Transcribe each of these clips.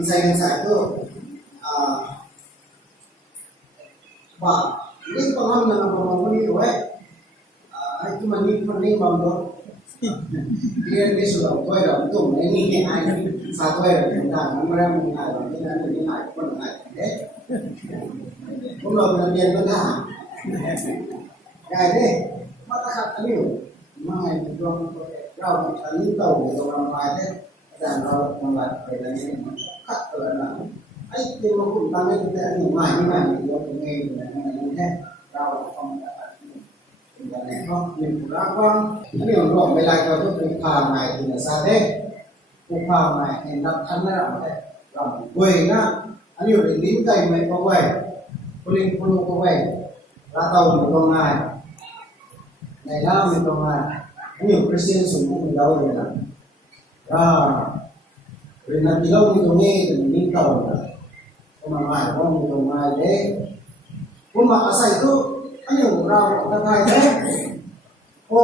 Saya satu, ini paham dengan pemahaman itu, itu mending bangdo. Dia sudah kau dah untung ini satu tentang mereka mengenai ini pun mengenai, pun orang dia benar. Jadi mata kata ni, mana itu orang tadi tahu orang lain dan orang membuat ini kat kerana ai dia mampu bangun kita ni mana dia punya iniเราต้องอย่างไรก็มีผู้รักว่าอันนี้ผมบอกเวลาเราต้องเป็นพาใหม่ที่จะสร้างได้ผู้พาใหม่เห็นรับทันแล้วเราเว้ยนะอันนี้เป็นลิ้นไก่ไม่ก็เว้ยผู้ลิงผู้ลูกก็เว้ยเราเต่าอยู่ตรงไหนในล่ามอยู่ตรงไหนอันนี้คริสเตียนสมบูรณ์เราเลยนะเป็นนักกีฬาที่ตรงนี้เป็นลิ้นเต่าก็มาใหม่ก็มีตรงไหนเด้ผมมาอาศัยตัวอันนี้เราทำไงเนี่ยโอ้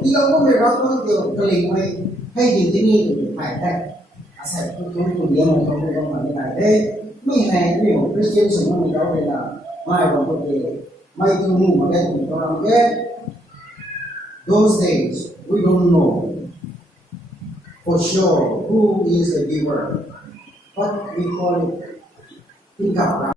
ที่เราก็ไม่รับต้องเกี่ยวกับลิงไม่ให้ดีที่นี่อยู่ภายใต้อาศัยตัวเดียวมันเขาไม่ต้องมาได้เด้ไม่ให้ไม่ของคริสเตียนสมมติเราเวลาไม่บอกตัวเองไม่ตัวนู้นมาได้ตัวเราแค่ those days we don't know for sure who is the giver what we call it tingkap